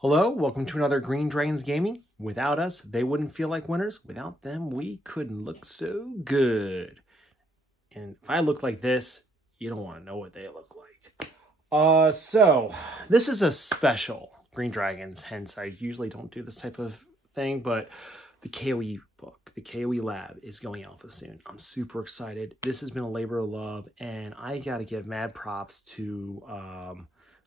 Hello, welcome to another Green Dragons Gaming. Without us, they wouldn't feel like winners. Without them, we couldn't look so good. And if I look like this, you don't want to know what they look like. So this is a special Green Dragons, hence I usually don't do this type of thing, but the KOE book, the KOE lab is going alpha soon. I'm super excited. This has been a labor of love, and I got to give mad props to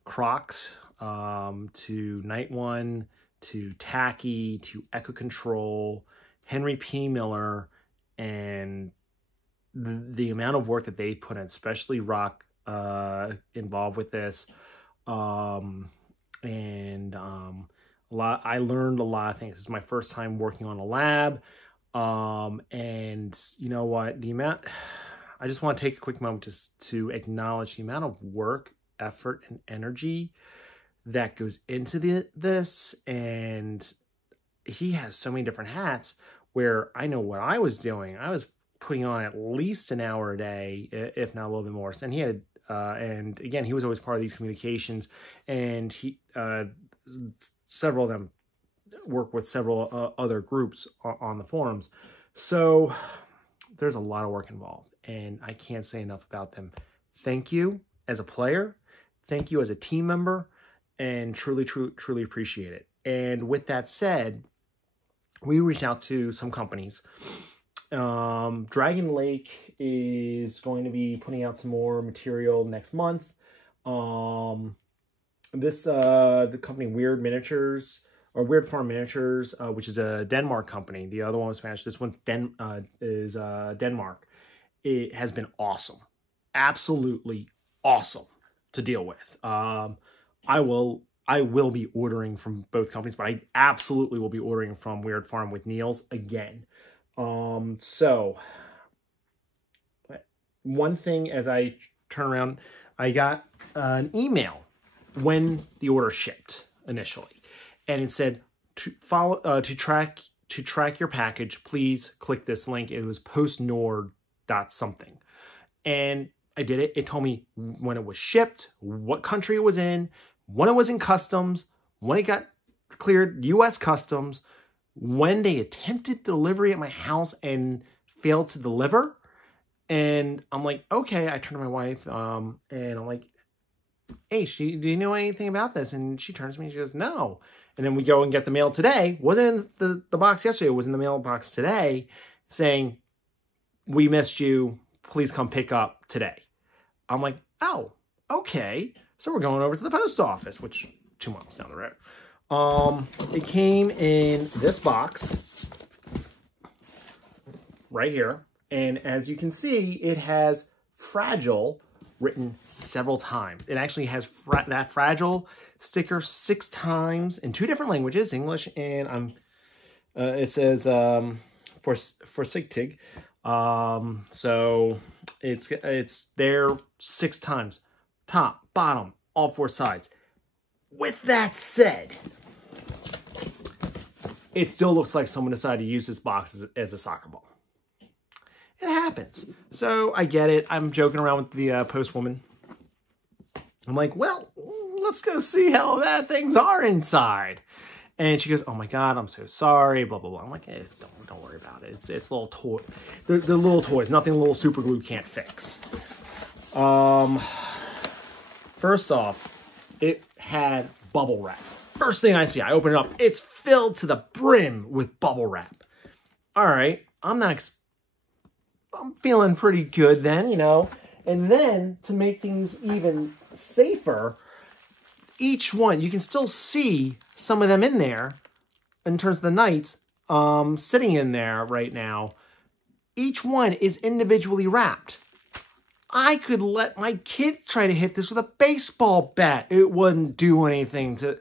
Crocs, to Night One, to Tacky, to Echo Control, Henry P. Miller, and the amount of work that they put in, especially Rock involved with this. I learned a lot of things. This is my first time working on a lab. And you know what? I just want to take a quick moment just to acknowledge the amount of work, effort, and energy that goes into this. And he has so many different hats where I know what I was doing. I was putting on at least an hour a day, if not a little bit more. And he had, and again, he was always part of these communications, and he, several of them work with several other groups on the forums. So there's a lot of work involved, and I can't say enough about them. Thank you as a player. Thank you as a team member, and truly appreciate it. And with that said, we reached out to some companies. Dragon Lake is going to be putting out some more material next month. The company Weird Farm Miniatures, which is a Denmark company. The other one was Spanish. This one is Denmark. It has been awesome. Absolutely awesome to deal with. I will be ordering from both companies, but I absolutely will be ordering from Weird Farm with Niels again. So one thing, as I turn around, I got an email when the order shipped initially, and it said to track your package, please click this link. It was postnord.something, and I did it. It told me when it was shipped, what country it was in, when it was in customs, when it got cleared US customs, when they attempted delivery at my house and failed to deliver. And I'm like, okay. I turned to my wife, and I'm like, hey, do you know anything about this? And she turns to me and she goes, no. And then we go and get the mail today. Wasn't in the box yesterday. It was in the mailbox today saying, we missed you. Please come pick up today. I'm like, oh, okay. So we're going over to the post office, which 2 miles down the road. It came in this box right here. And as you can see, it has fragile written several times. It actually has that fragile sticker 6 times in 2 different languages, English and it says for Sigtig. So it's there 6 times, top, bottom, all 4 sides. With that said, it still looks like someone decided to use this box as a soccer ball. It happens. So I get it. I'm joking around with the post woman. I'm like, well, let's go see how that things are inside. And she goes, oh my God, I'm so sorry, blah, blah, blah. I'm like, hey, don't worry about it. It's little toy. They're little toys. Nothing a little super glue can't fix. First off, it had bubble wrap. First thing I see, I open it up. It's filled to the brim with bubble wrap. All right, I'm feeling pretty good then, you know. And then to make things even safer, each one, you can still see some of them in there in terms of the knights sitting in there right now. Each one is individually wrapped. I could let my kid try to hit this with a baseball bat. It wouldn't do anything to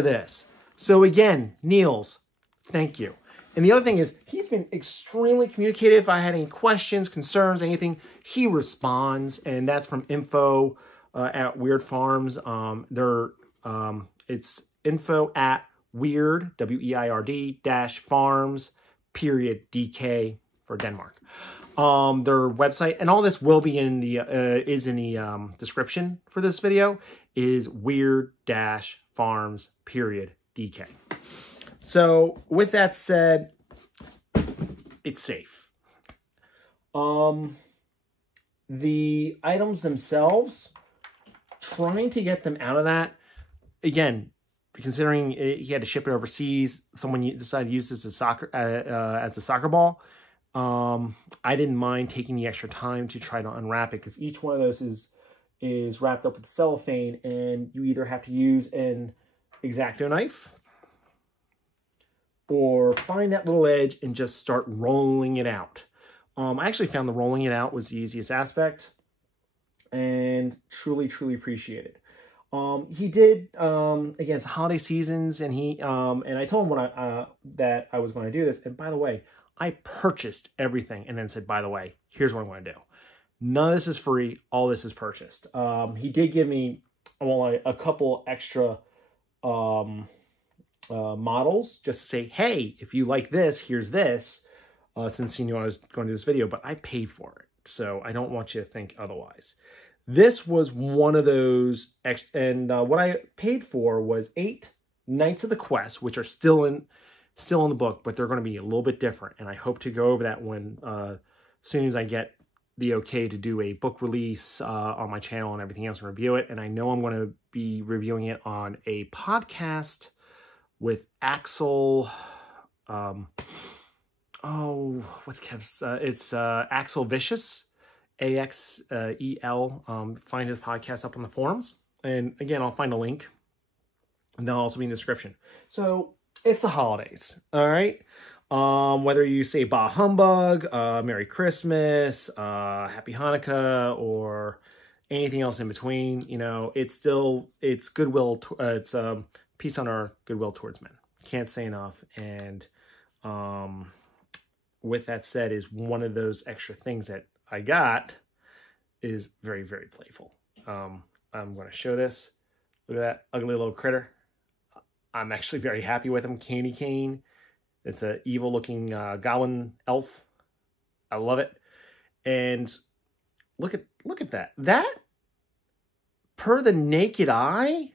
this. So again, Niels, thank you. And the other thing is, he's been extremely communicative. If I had any questions, concerns, anything, he responds. And that's from info at Weird Farms. It's info at weird, WEIRD, -farms, DK for Denmark. Their website, and all this will be in the is in the description for this video, is weird-farms.DK. So with that said, it's safe. The items themselves, trying to get them out of that, again, considering he had to ship it overseas, someone decided to use this as a soccer ball. I didn't mind taking the extra time to try to unwrap it, because each one of those is wrapped up with cellophane, and you either have to use an X-Acto knife or find that little edge and just start rolling it out. I actually found the rolling it out was the easiest aspect, and truly, truly appreciate it. He did, again, it's holiday seasons, and and I told him that I was going to do this. And by the way, I purchased everything and then said, by the way, here's what I'm going to do. None of this is free. All this is purchased. He did give me, a couple extra, models, just to say, hey, if you like this, here's this, since you knew I was going to do this video, but I paid for it. So I don't want you to think otherwise. This was one of those, and what I paid for was 8 Knights of the Quest, which are still in the book, but they're going to be a little bit different. And I hope to go over that when, as soon as I get the okay to do a book release on my channel and everything else and review it. And I know I'm going to be reviewing it on a podcast with Axel. What's Kev's? It's Axel Vicious, AXEL. Find his podcast up on the forums. And again, I'll find a link. And they'll also be in the description. So it's the holidays, all right? Whether you say Bah Humbug, Merry Christmas, Happy Hanukkah, or anything else in between, you know, it's goodwill. It's peace on earth, goodwill towards men. Can't say enough. And with that said, is one of those extra things that I got is very, very playful. I'm going to show this. Look at that ugly little critter. I'm actually very happy with him. Candy Cane. It's an evil-looking goblin elf. I love it. And look at that. That, per the naked eye,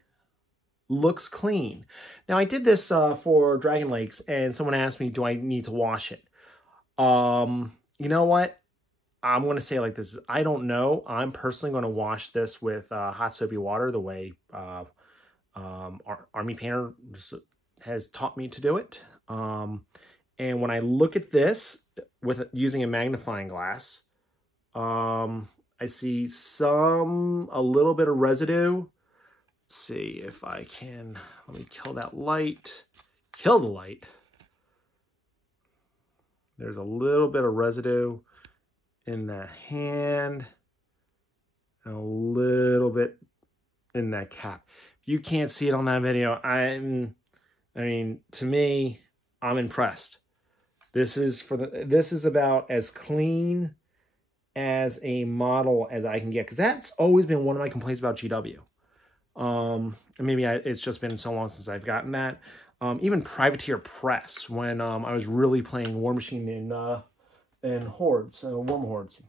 looks clean. Now, I did this for Dragon Lakes, and someone asked me, do I need to wash it? You know what? I'm going to say it like this. I don't know. I'm personally going to wash this with hot soapy water, the way Army Painter has taught me to do it. And when I look at this with using a magnifying glass, I see a little bit of residue. Let's see if I can, let me kill that light, kill the light. There's a little bit of residue in that hand and a little bit in that cap. You can't see it on that video. I mean, to me, I'm impressed. This is about as clean as a model as I can get, because that's always been one of my complaints about GW. And maybe it's just been so long since I've gotten that. Even Privateer Press, when I was really playing War Machine in Hordes, Worm Hordes,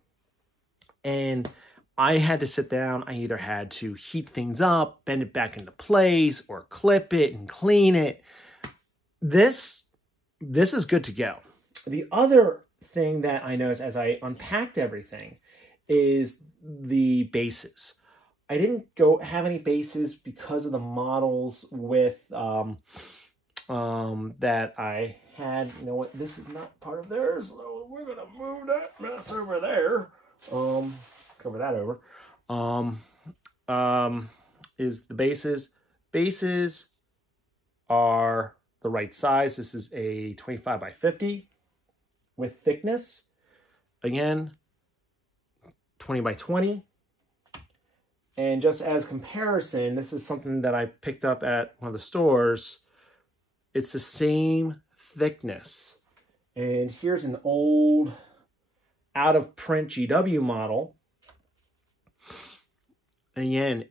and I had to sit down. I either had to heat things up, bend it back into place, or clip it and clean it. This is good to go. The other thing that I noticed as I unpacked everything is the bases. I didn't have any bases because of the models with that I had. You know what? This is not part of theirs, so we're gonna move that mess over there. Cover that over. Is the bases. Bases are the right size. This is a 25 by 50 with thickness. Again, 20 by 20. And just as comparison, this is something that I picked up at one of the stores. It's the same thickness. And here's an old out-of-print GW model. Again,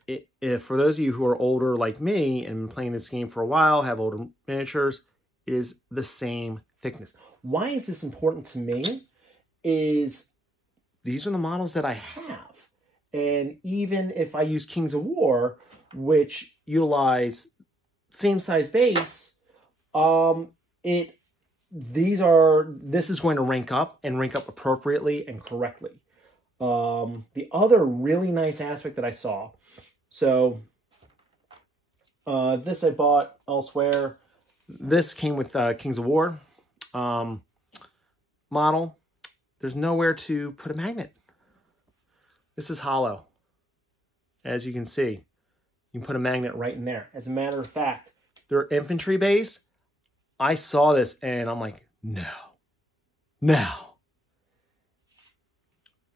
for those of you who are older like me and been playing this game for a while, have older miniatures, it is the same thickness. Why is this important to me? Is these are the models that I have. And even if I use Kings of War, which utilize same size base, this is going to rank up and rank up appropriately and correctly. The other really nice aspect that I saw, so this I bought elsewhere. This came with Kings of War model. There's nowhere to put a magnet. This is hollow. As you can see, you can put a magnet right in there. As a matter of fact, their infantry base, I saw this and I'm like, no.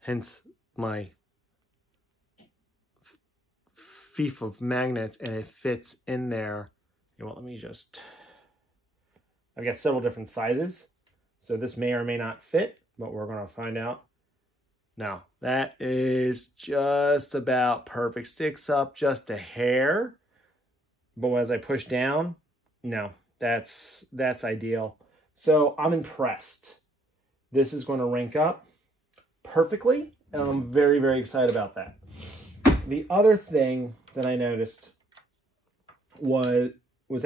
Hence my fief of magnets, and it fits in there. Well, let me just, I've got several different sizes, so this may or may not fit, but we're going to find out. Now, that is just about perfect. Sticks up just a hair, but as I push down, no, that's ideal. So I'm impressed. This is going to rank up perfectly, and I'm very, very excited about that. The other thing that I noticed was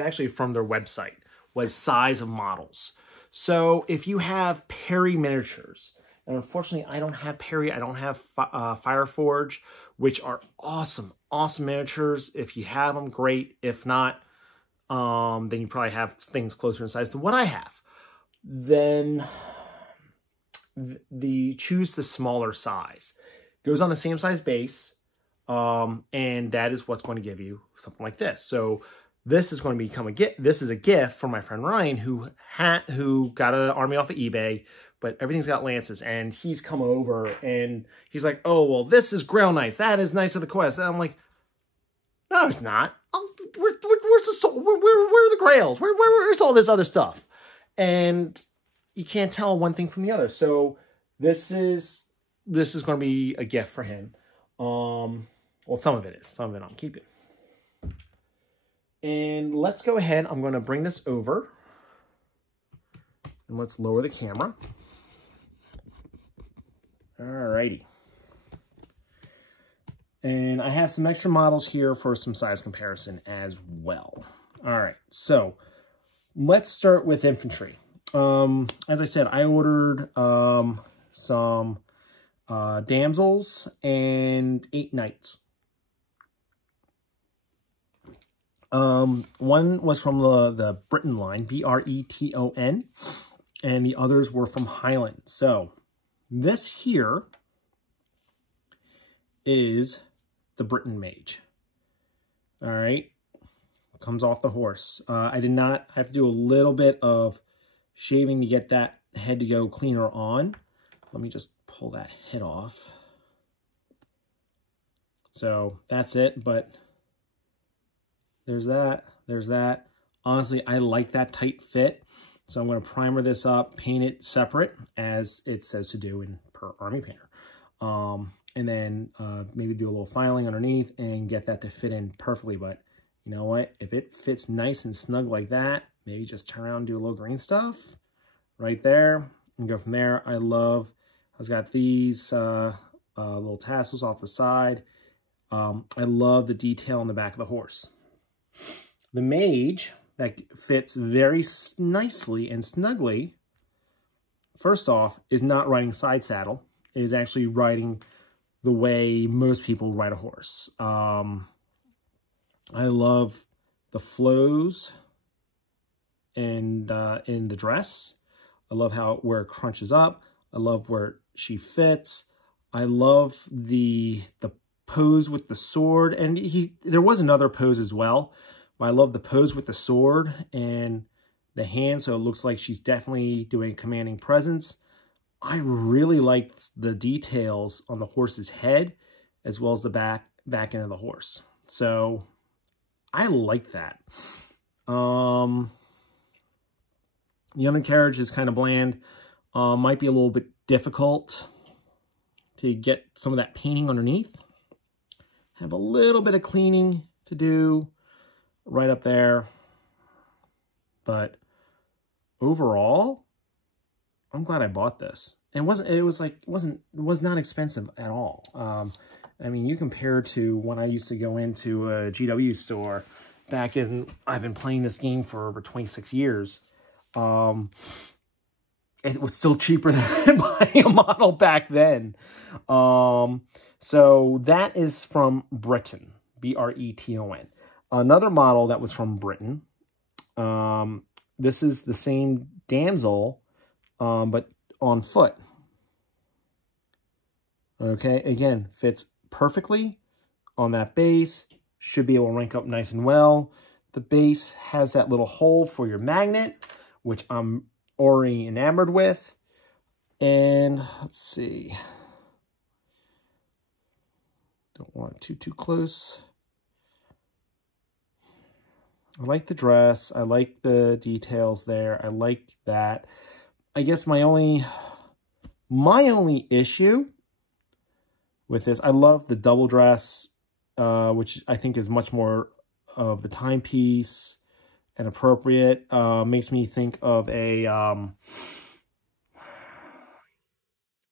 actually from their website, was size of models. So if you have Perry miniatures, and unfortunately I don't have Perry, I don't have Fireforge, which are awesome miniatures. If you have them, great. If not, then you probably have things closer in size to what I have. Then choose the smaller size. Goes on the same size base, and that is what's going to give you something like this. So this is going to become a gift. This is a gift from my friend Ryan, who got an army off of eBay, but everything's got lances, and he's come over and he's like, "Oh, well, this is Grail Knights. That is Knights of the Quest." And I'm like, "No, it's not. Where's where are the Grails? Where's all this other stuff?" And you can't tell one thing from the other. So this is going to be a gift for him. Well, some of it is. Some of it I'm keeping. And let's go ahead. I'm going to bring this over. And let's lower the camera. Alrighty. And I have some extra models here for some size comparison as well. Alright, so let's start with infantry. As I said, I ordered some damsels and 8 knights. One was from the Breton line, Breton, and the others were from Highland. So this here is the Breton mage. All right, comes off the horse. I have to do a little bit of shaving to get that head to go cleaner on. Let me just pull that head off. So that's it, but there's that. Honestly, I like that tight fit. So I'm going to primer this up, paint it separate as it says to do in per Army Painter. And then maybe do a little filing underneath and get that to fit in perfectly. But you know what? If it fits nice and snug like that, maybe just turn around and do a little green stuff right there and go from there. I've got these little tassels off the side. I love the detail on the back of the horse. The mage, that fits very nicely and snugly, first off, is not riding side saddle. It is actually riding the way most people ride a horse. I love the flows and in the dress. I love where it crunches up. I love where she fits. I love the pose with the sword, and there was another pose as well. But I love the pose with the sword and the hand, so it looks like she's definitely doing commanding presence. I really liked the details on the horse's head as well as the back end of the horse. So I like that. The undercarriage is kind of bland. Might be a little bit difficult to get some of that painting underneath. Have a little bit of cleaning to do right up there. But overall, I'm glad I bought this. And was not expensive at all. I mean, you compare to when I used to go into a GW store back in, I've been playing this game for over 26 years. It was still cheaper than buying a model back then. So that is from Breton, Breton. Another model that was from Breton. This is the same damsel, but on foot. Okay, again, fits perfectly on that base. Should be able to rank up nice and well. The base has that little hole for your magnet, which I'm already enamored with. And let's see. Don't want it too close. I like the dress. I like the details there. I like that. I guess my only issue with this, I love the double dress, which I think is much more of the timepiece and appropriate. Makes me think of a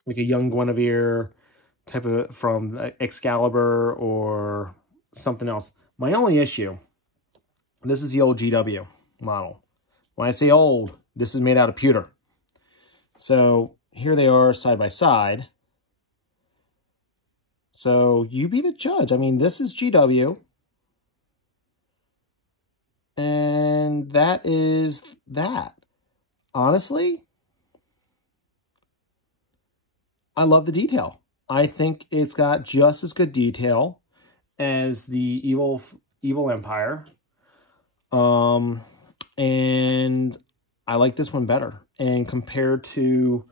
like a young Guinevere type of from Excalibur or something else. My only issue, this is the old GW model. When I say old, this is made out of pewter. So here they are side by side. So you be the judge. I mean, this is GW. And that is that. Honestly, I love the detail. I think it's got just as good detail as the Evil Empire. And I like this one better. And compared to,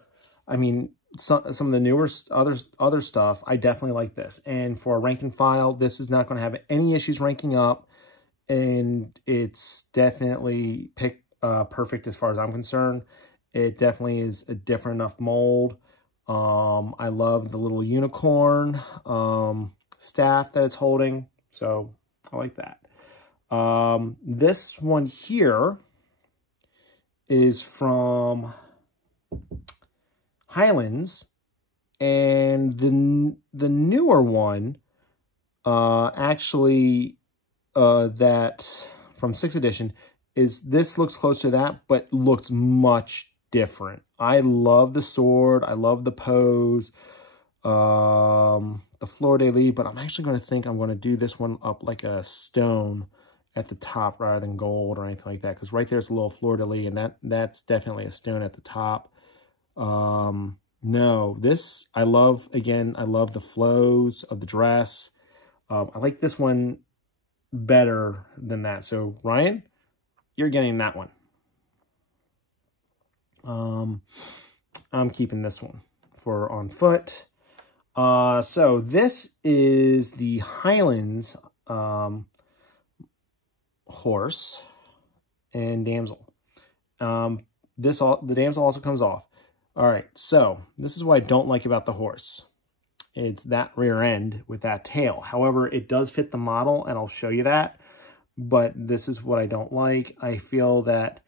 I mean, some of the newer other stuff, I definitely like this. And for a rank and file, this is not going to have any issues ranking up. And it's definitely perfect as far as I'm concerned. It definitely is a different enough mold. I love the little unicorn staff that it's holding. So I like that. This one here is from Highlands, and the newer one, actually, that from 6th edition is, this looks close to that, but looks much different. I love the sword. I love the pose, the fleur-de-lis, but I'm actually going to do this one up like a stone at the top rather than gold or anything like that, because right there's a little fleur-de-lis, and that's definitely a stone at the top. No, this, I love the flows of the dress. I like this one better than that. So, Ryan, you're getting that one. I'm keeping this one for on foot. So this is the Highlands horse and damsel. The damsel also comes off. All right, so this is what I don't like about the horse. It's that rear end with that tail. However, it does fit the model, and I'll show you that. But this is what I don't like. I feel that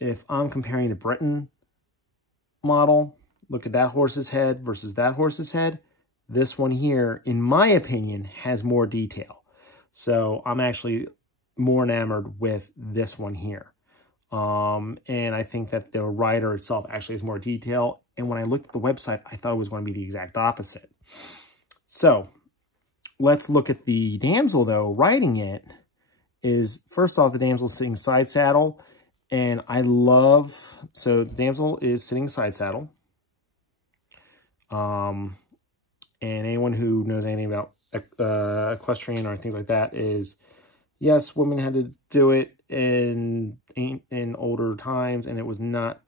if I'm comparing the Breton model, look at that horse's head versus that horse's head, this one here, in my opinion, has more detail. So I'm actually more enamored with this one here. And I think that the rider itself actually has more detail. And when I looked at the website, I thought it was going to be the exact opposite. So let's look at the damsel, though. Riding it is, first off, the damsel sitting side saddle. And I love, so the damsel is sitting side saddle. And anyone who knows anything about equestrian or things like that is, yes, women had to do it in older times, and it was not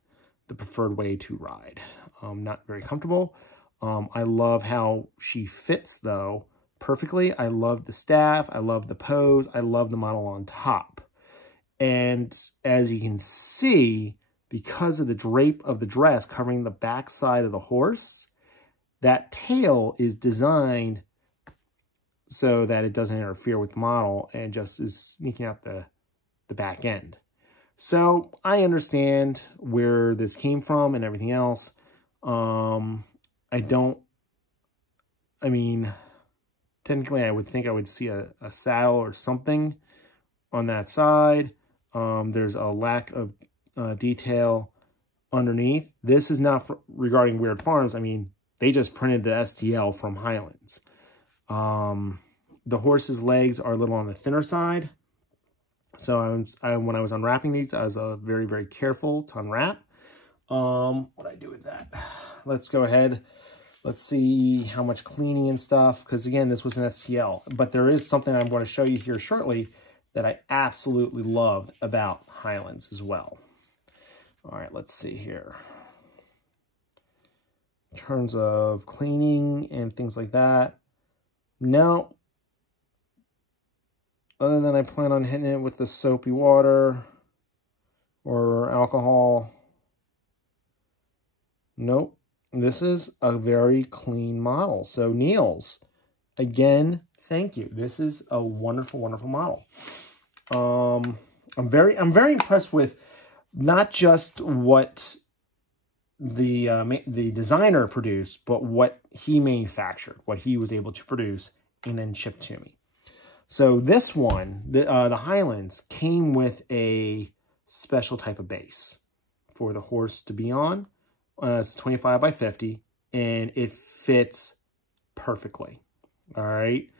the preferred way to ride. Not very comfortable. I love how she fits, though, perfectly. I love the staff. I love the pose. I love the model on top. And as you can see, because of the drape of the dress covering the back side of the horse, that tail is designed so that it doesn't interfere with the model and just is sneaking out the back end. So I understand where this came from and everything else. I mean, technically I would think I would see a saddle or something on that side. There's a lack of detail underneath. This is not regarding Weird Farms. I mean, they just printed the STL from Highlands. The horse's legs are a little on the thinner side. So when I was unwrapping these, I was very, very careful to unwrap. What I do with that? Let's go ahead. Let's see how much cleaning and stuff. Because again, this was an STL. But there is something I'm going to show you here shortly that I absolutely loved about Highlands as well. All right, let's see here. In terms of cleaning and things like that, no. Other than I plan on hitting it with the soapy water or alcohol. Nope. This is a very clean model. So Niels, again, thank you. This is a wonderful, wonderful model. I'm very impressed with not just what the designer produced, but what he manufactured, what he was able to produce and then ship to me. So this one, the Highlands, came with a special type of base for the horse to be on. It's 25 by 50, and it fits perfectly. All right.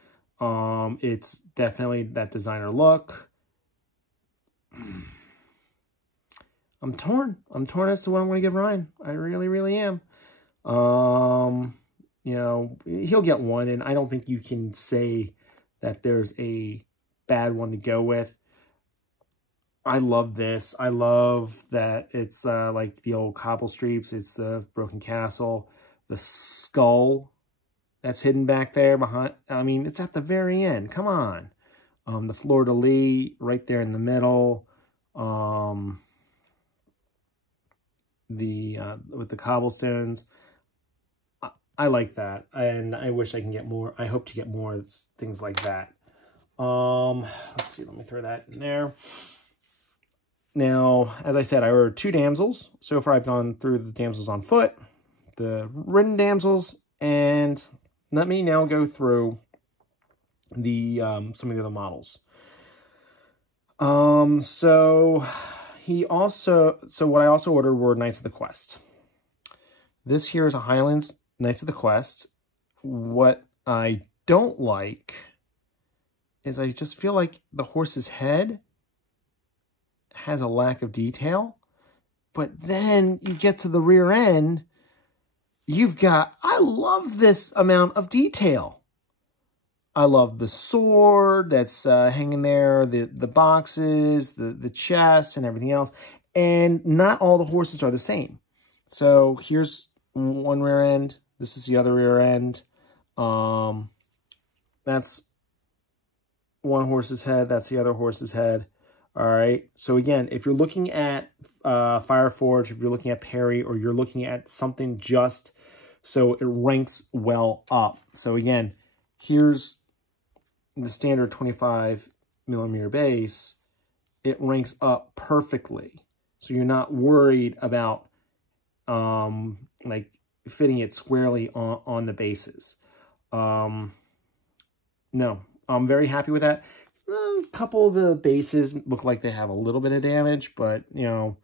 It's definitely that designer look. I'm torn. I'm torn as to what I'm going to give Ryan. I really, really am. You know, he'll get one, and I don't think you can say that there's a bad one to go with. I love this. I love that it's like the old cobble streets. It's the broken castle. The skull that's hidden back there behind. I mean, it's at the very end. Come on. The fleur-de-lis right there in the middle. With the cobblestones. I like that, and I wish I can get more. I hope to get more things like that. Let's see. Let me throw that in there. Now, as I said, I ordered 2 damsels. So far, I've gone through the damsels on foot, the ridden damsels, and let me now go through the some of the other models. So what I also ordered were Knights of the Quest. This here is a Highlands Knights of the Quest. What I don't like is I just feel like the horse's head has a lack of detail, but then you get to the rear end, you've got, I love this amount of detail. I love the sword that's hanging there, the boxes, the chest and everything else. And not all the horses are the same. So here's one rear end. This is the other rear end. That's one horse's head. That's the other horse's head. All right. So again, if you're looking at Fireforge, if you're looking at Perry, or you're looking at something just so it ranks well up. So again, here's the standard 25mm base. It ranks up perfectly. So you're not worried about like fitting it squarely on the bases. No, I'm very happy with that. A couple of the bases look like they have a little bit of damage, but, you know,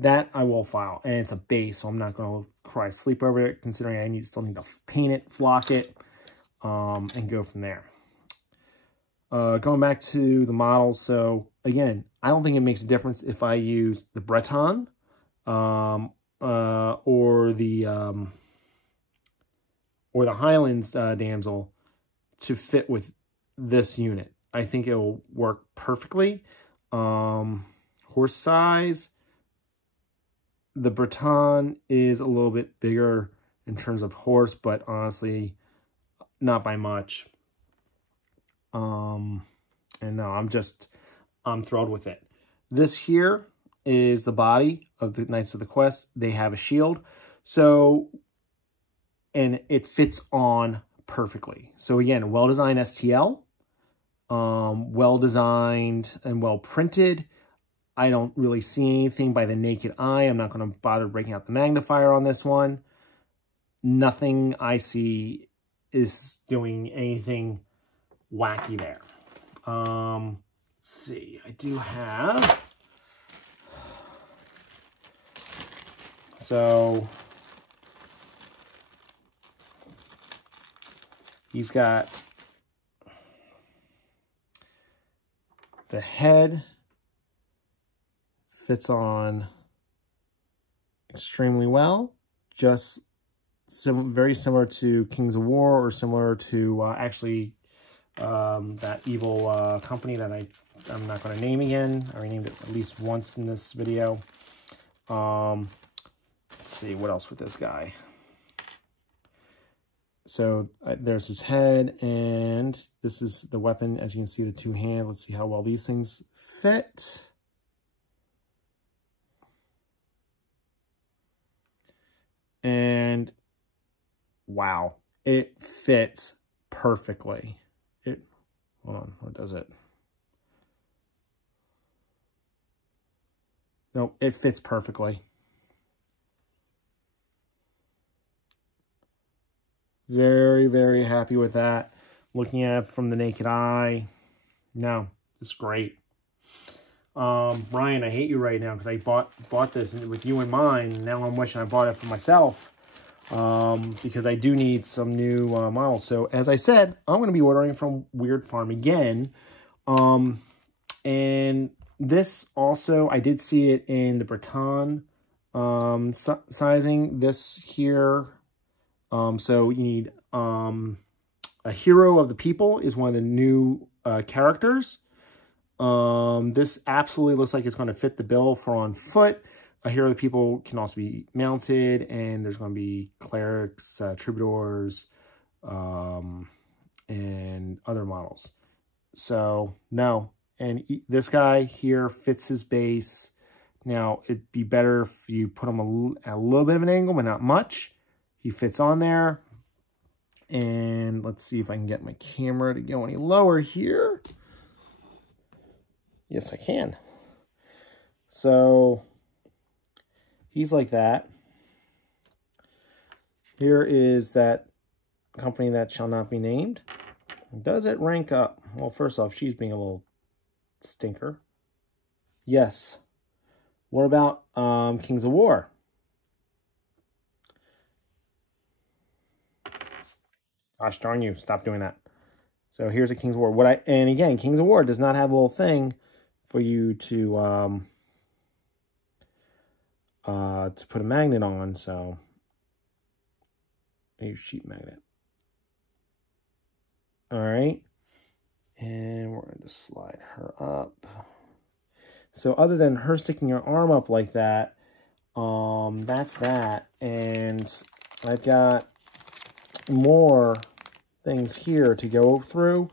that I will file. And it's a base, so I'm not going to cry sleep over it, considering I still need to paint it, flock it, and go from there. Going back to the models, so, again, I don't think it makes a difference if I use the Breton or the Highlands damsel to fit with this unit. I think it'll work perfectly. Horse size, the Breton is a little bit bigger in terms of horse, but honestly, not by much. And no, I'm thrilled with it. This here is the body of the Knights of the Quest. They have a shield. So, and it fits on perfectly. So again, well-designed STL. Well-designed and well-printed. I don't really see anything by the naked eye. I'm not going to bother breaking out the magnifier on this one. nothing I see is doing anything wacky there. Let's see, I do have, so he's got the head fits on extremely well, just very similar to Kings of War, or similar to actually that evil company that I'm not going to name again. I renamed it at least once in this video. Let's see, what else with this guy? So there's his head, and this is the weapon. As you can see, the two hand. Let's see how well these things fit. And wow, it fits perfectly. Hold on, what does it? No, it fits perfectly. Very, very happy with that. Looking at it from the naked eye, no, it's great. Ryan, I hate you right now because I bought this with you in mind. And now I'm wishing I bought it for myself because I do need some new models. So as I said, I'm going to be ordering from Weird Farm again. And this also, I did see it in the Breton sizing. This here, so you need a hero of the people is one of the new characters. This absolutely looks like it's going to fit the bill for on foot. A hero of the people can also be mounted, and there's going to be clerics, troubadours, and other models. So no, and this guy here fits his base. Now it'd be better if you put him at a little bit of an angle, but not much. He fits on there. And let's see if I can get my camera to go any lower here. Yes, I can. So he's like that. Here is that company that shall not be named. Does it rank up? Well, first off, she's being a little stinker. Yes. What about Kings of War? Gosh darn you, stop doing that. So here's a Kings of War. And again, Kings of War does not have a little thing for you to put a magnet on, so a sheet magnet. All right. And we're going to slide her up. So other than her sticking her arm up like that, that's that. And I've got more things here to go through.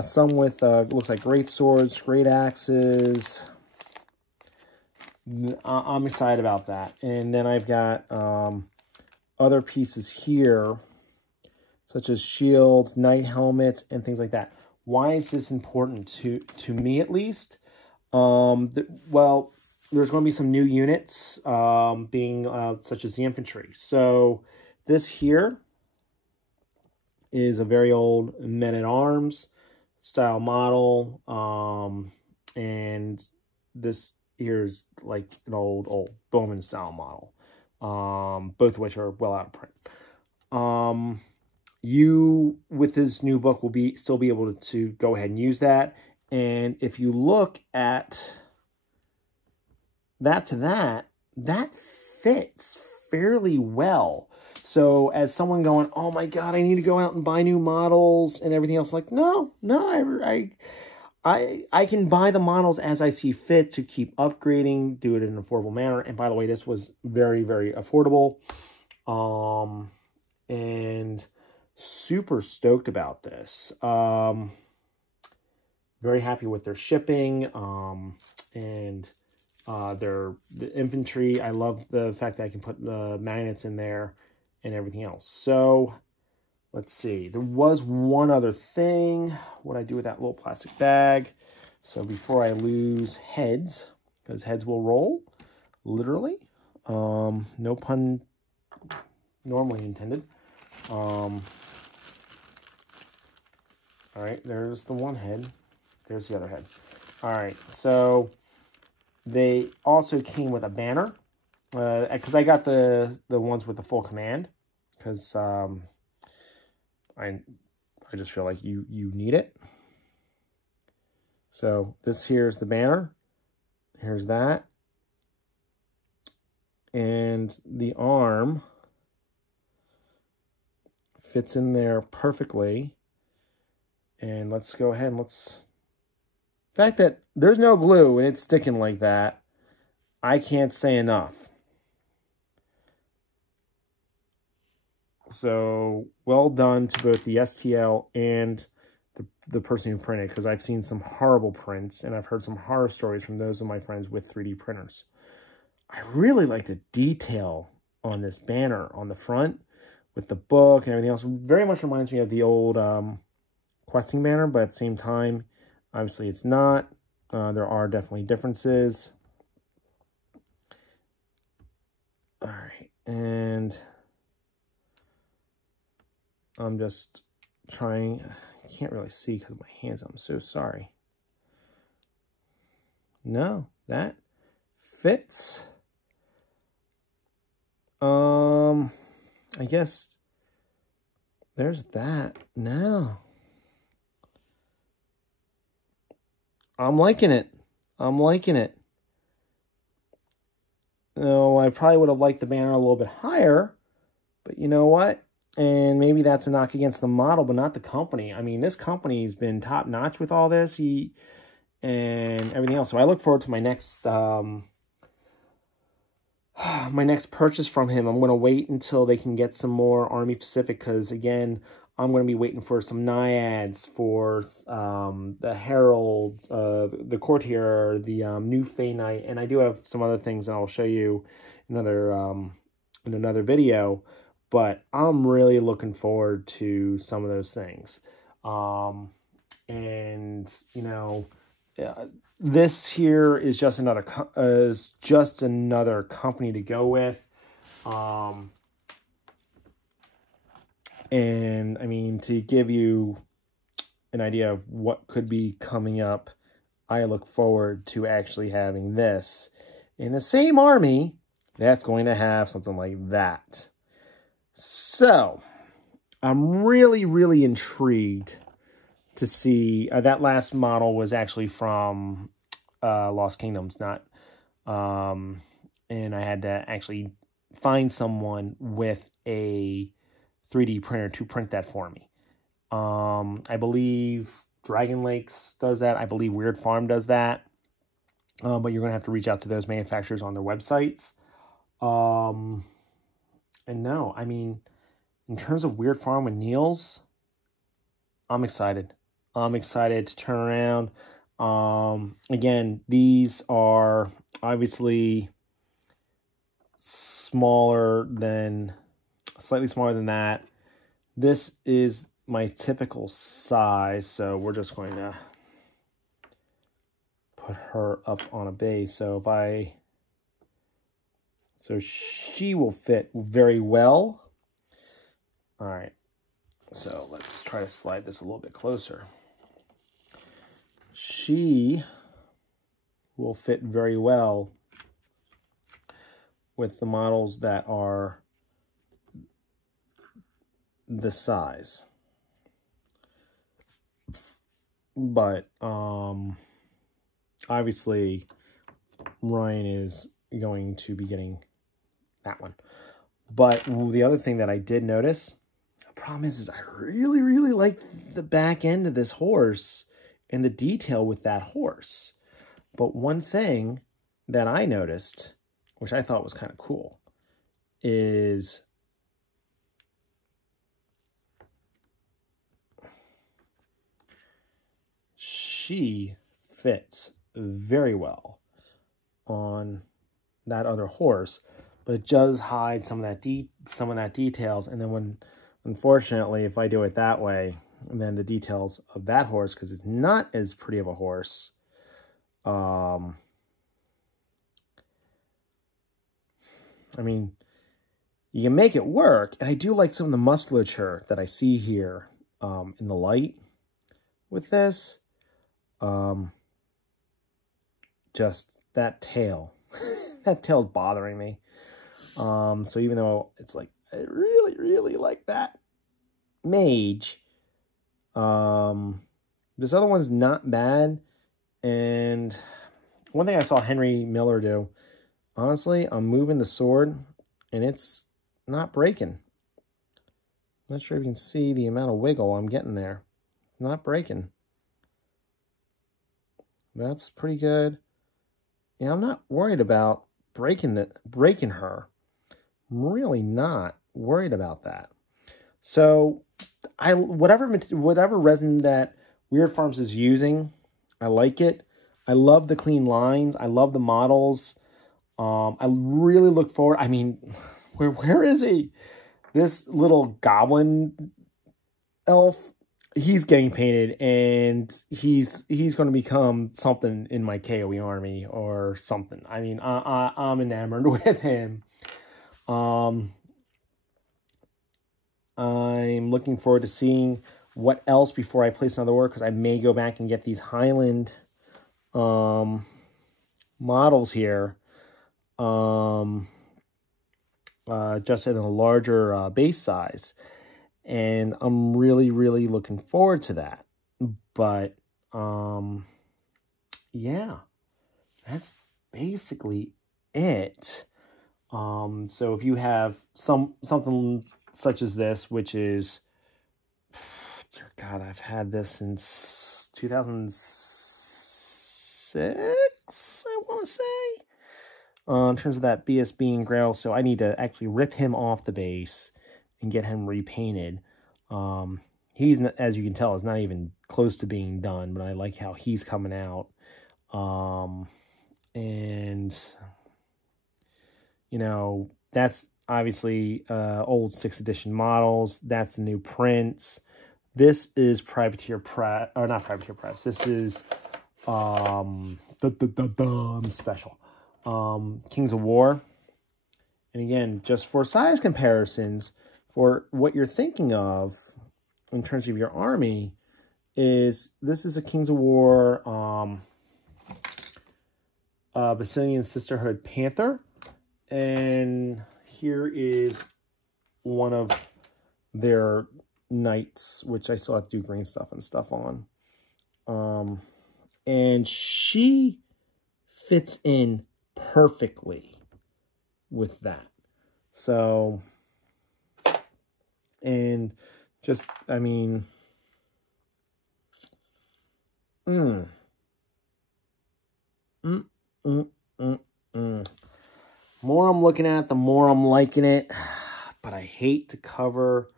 Some with looks like great swords, great axes. I'm excited about that. And then I've got other pieces here, such as shields, knight helmets, and things like that. Why is this important to me, at least? Well, there's going to be some new units being such as the infantry. So this here is a very old men-at-arms style model, and this here is like an old bowman style model, both of which are well out of print. You, with this new book, will still be able to go ahead and use that. And if you look at that fits fairly well. So as someone going, oh my God, I need to go out and buy new models and everything else, like, no, I can buy the models as I see fit to keep upgrading, do it in an affordable manner. And by the way, this was very, very affordable. And super stoked about this. Very happy with their shipping. And the infantry, I love the fact that I can put the magnets in there and everything else. So let's see. There was one other thing. What I do with that little plastic bag. So before I lose heads, because heads will roll, literally. No pun normally intended. All right, there's the one head. There's the other head. All right, so they also came with a banner. Because I got the ones with the full command. Because I just feel like you need it. So this here's the banner. Here's that. And the arm fits in there perfectly. And let's go ahead and let's... The fact that there's no glue and it's sticking like that, I can't say enough. So, well done to both the STL and the person who printed, because I've seen some horrible prints, and I've heard some horror stories from those of my friends with 3D printers. I really like the detail on this banner on the front with the book and everything else. It very much reminds me of the old questing banner, but at the same time, obviously it's not. There are definitely differences. All right, and I'm just trying... I can't really see because of my hands. I'm so sorry. No, that fits. I guess there's that. No. I'm liking it. I'm liking it. No, I probably would have liked the banner a little bit higher, but you know what? And maybe that's a knock against the model, but not the company. I mean, this company's been top-notch with all this and everything else. So I look forward to my next my next purchase from him. I'm going to wait until they can get some more Army Pacific, because, again, I'm going to be waiting for some naiads for the Herald, the Courtier, the new Fey Knight, and I do have some other things that I'll show you in another video. But I'm really looking forward to some of those things. And, you know, this here is just another company to go with. And, I mean, to give you an idea of what could be coming up, I look forward to actually having this in the same army that's going to have something like that. So, I'm really, really intrigued to see... that last model was actually from Lost Kingdoms, not... and I had to actually find someone with a 3D printer to print that for me. I believe Dragon Lakes does that. I believe Weird Farm does that. But you're going to have to reach out to those manufacturers on their websites. And no, I mean, in terms of Weird Farm with Neil's, I'm excited. I'm excited to turn around. Again, these are obviously slightly smaller than that. This is my typical size, so we're just going to put her up on a base. So she will fit very well. All right, so let's try to slide this a little bit closer. She will fit very well with the models that are this size. But obviously Ryan is going to be getting that one. But the other thing that I did notice, the problem is I really, really like the back end of this horse and the detail with that horse. But one thing that I noticed, which I thought was kind of cool, is she fits very well on that other horse, but it does hide some of that details. And then unfortunately, if I do it that way, and then the details of that horse, because it's not as pretty of a horse, I mean, you can make it work. And I do like some of the musculature that I see here in the light with this. Just that tail. That tail's bothering me. So even though it's like, I really, really like that mage, this other one's not bad. And one thing I saw Henry Miller do, honestly, I'm moving the sword and it's not breaking. I'm not sure if you can see the amount of wiggle I'm getting there. Not breaking. That's pretty good. Yeah, I'm not worried about breaking her. I'm really not worried about that. So, whatever resin that Weird Farms is using, I like it. I love the clean lines. I love the models. I really look forward. I mean, where is he? This little goblin elf, he's getting painted, and he's going to become something in my KOE army or something. I mean, I'm enamored with him. I'm looking forward to seeing what else before I place another order, because I may go back and get these Highland models here, just in a larger base size. And I'm really, really looking forward to that. But, yeah, that's basically it. So if you have something such as this, which is, dear God, I've had this since 2006, I want to say, in terms of that BSB and Grail. So I need to actually rip him off the base and get him repainted. He's, as you can tell, is not even close to being done, but I like how he's coming out. And, you know, that's obviously old 6th edition models. That's the new prints. This is Privateer Press, or not Privateer Press. This is special. Kings of War. And again, just for size comparisons, for what you're thinking of in terms of your army, is this is a Kings of War Basilian Sisterhood Panther. And here is one of their knights, which I still have to do green stuff and stuff on. And she fits in perfectly with that. So, and just, I mean, more I'm looking at, the more I'm liking it. But I hate to cover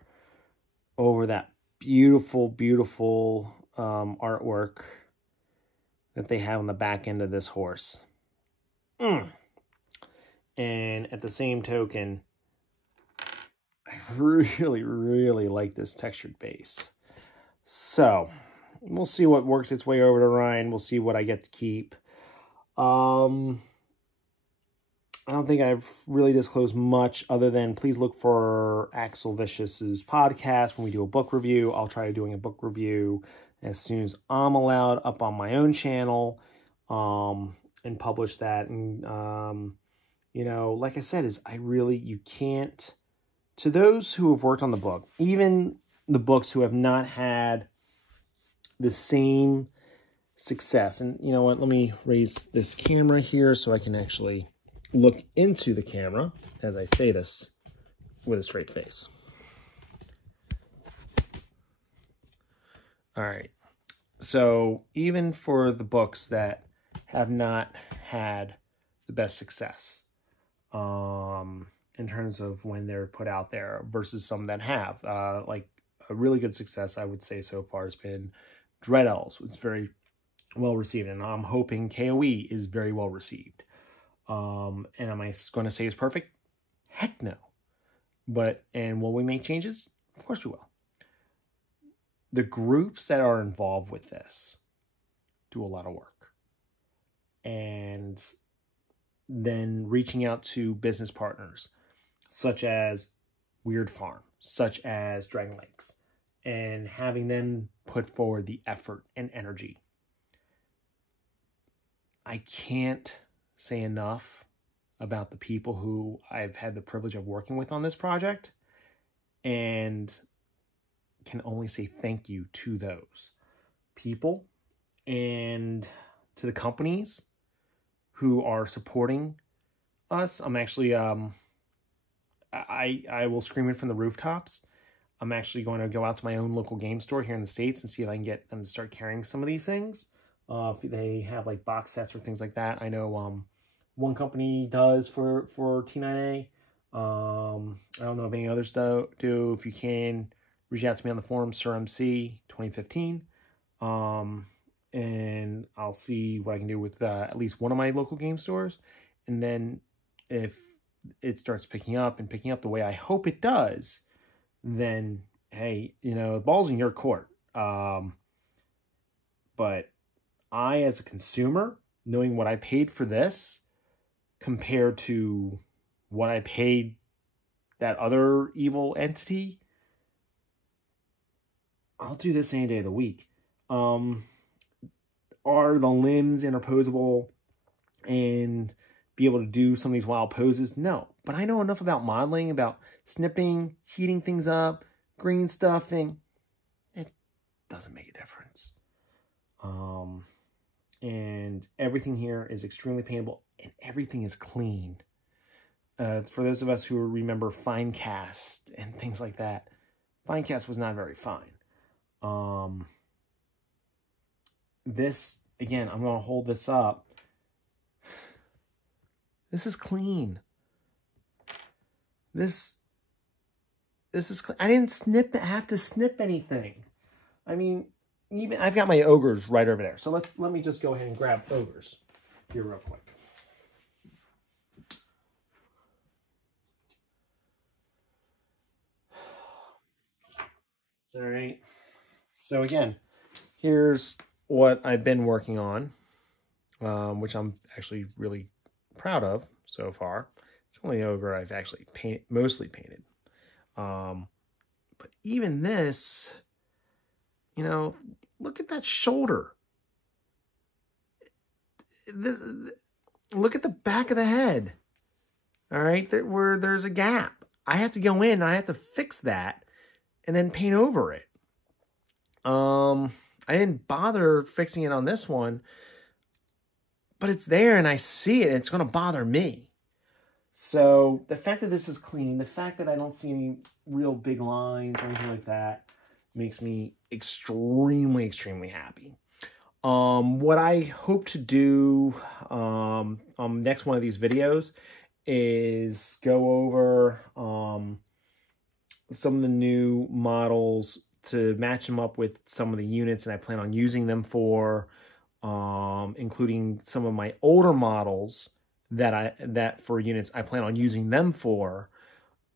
over that beautiful, beautiful artwork that they have on the back end of this horse. And at the same token, I really, really like this textured base. So, we'll see what works its way over to Ryan. We'll see what I get to keep. I don't think I've really disclosed much other than please look for Axel Vicious's podcast when we do a book review. I'll try doing a book review as soon as I'm allowed up on my own channel and publish that. And, you know, like I said, you can't, to those who have worked on the book, even the books who have not had the same success. And you know what, let me raise this camera here so I can actually look into the camera as I say this with a straight face. All right. So even for the books that have not had the best success, in terms of when they're put out there versus some that have, like a really good success, I would say so far has been Dread Elves. It's very well received, and I'm hoping KOE is very well received. And am I going to say it's perfect? Heck no. And will we make changes? Of course we will. The groups that are involved with this do a lot of work. And then reaching out to business partners. such as Weird Farm, such as Dragon Lakes, and having them put forward the effort and energy. I can't say enough about the people who I've had the privilege of working with on this project, and can only say thank you to those people and to the companies who are supporting us. I'm actually, I will scream it from the rooftops. I'm actually going to go out to my own local game store here in the States and see if I can get them to start carrying some of these things. If they have like box sets or things like that. I know one company does for T9A. I don't know if any others do. If you can, reach out to me on the forum, SirMC 2015. And I'll see what I can do with at least one of my local game stores. And then if it starts picking up the way I hope it does, then, hey, you know, the ball's in your court. But I, as a consumer, knowing what I paid for this compared to what I paid that other evil entity, I'll do this any day of the week. Are the limbs interposable and be able to do some of these wild poses? No. But I know enough about modeling, about snipping, heating things up, green stuffing. It doesn't make a difference. And everything here is extremely paintable, and everything is clean. For those of us who remember Finecast and things like that, Finecast was not very fine. This, again, I'm going to hold this up. This is clean. This is clean. I didn't have to snip anything. I mean, even I've got my ogres right over there. So let me just go ahead and grab ogres here real quick. All right. So again, here's what I've been working on, which I'm actually really proud of so far. It's only ogre I've actually mostly painted. But even this, you know, look at that shoulder. Look at the back of the head. All right, where there's a gap. I have to go in, I have to fix that and then paint over it. I didn't bother fixing it on this one, but it's there and I see it. And it's going to bother me. So the fact that this is clean, the fact that I don't see any real big lines or anything like that makes me extremely, extremely happy. What I hope to do on next one of these videos is go over some of the new models to match them up with some of the units that I plan on using them for, including some of my older models that for units I plan on using them for,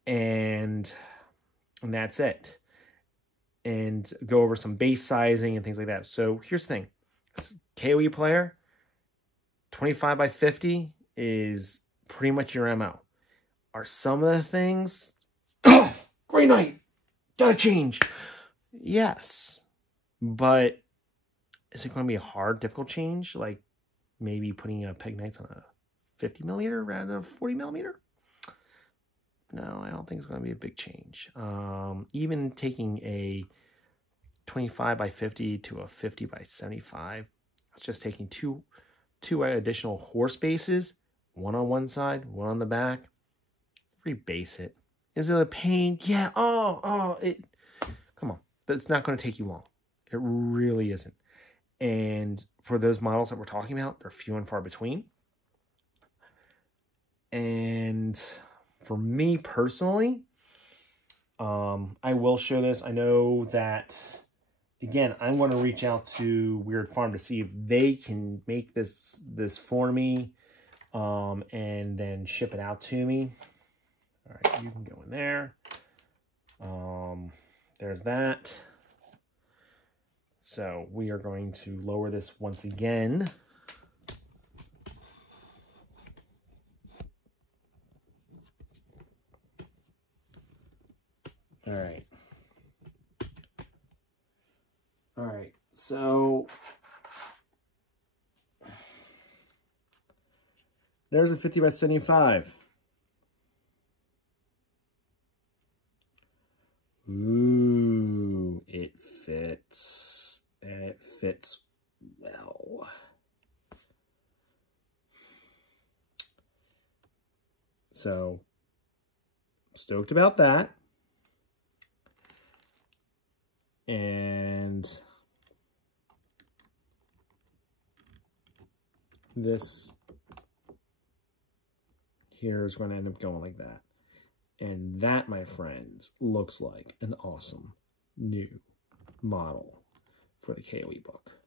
and that's it. And go over some base sizing and things like that. So here's the thing. KOE player, 25 by 50 is pretty much your MO. Are some of the things, Grey Knight, gotta change. Yes, but is it going to be a hard, difficult change? Like maybe putting a Peg Knights on a 50 millimeter rather than a 40 millimeter? No, I don't think it's going to be a big change. Even taking a 25 by 50 to a 50 by 75, it's just taking two additional horse bases, one on one side, one on the back. Rebase it. Is it a pain? Yeah. Come on. That's not going to take you long. It really isn't. And for those models that we're talking about, they're few and far between. And for me personally, I will show this. I know that, again, I'm going to reach out to Weird Farm to see if they can make this for me, and then ship it out to me. All right, you can go in there. There's that. So we are going to lower this once again. All right. All right. So there's a 50 by 75. Ooh, it fits. It fits well. So, stoked about that. And this here is going to end up going like that. And that, my friends, looks like an awesome new model for the KOE book.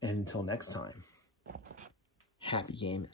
And until next time, happy gaming.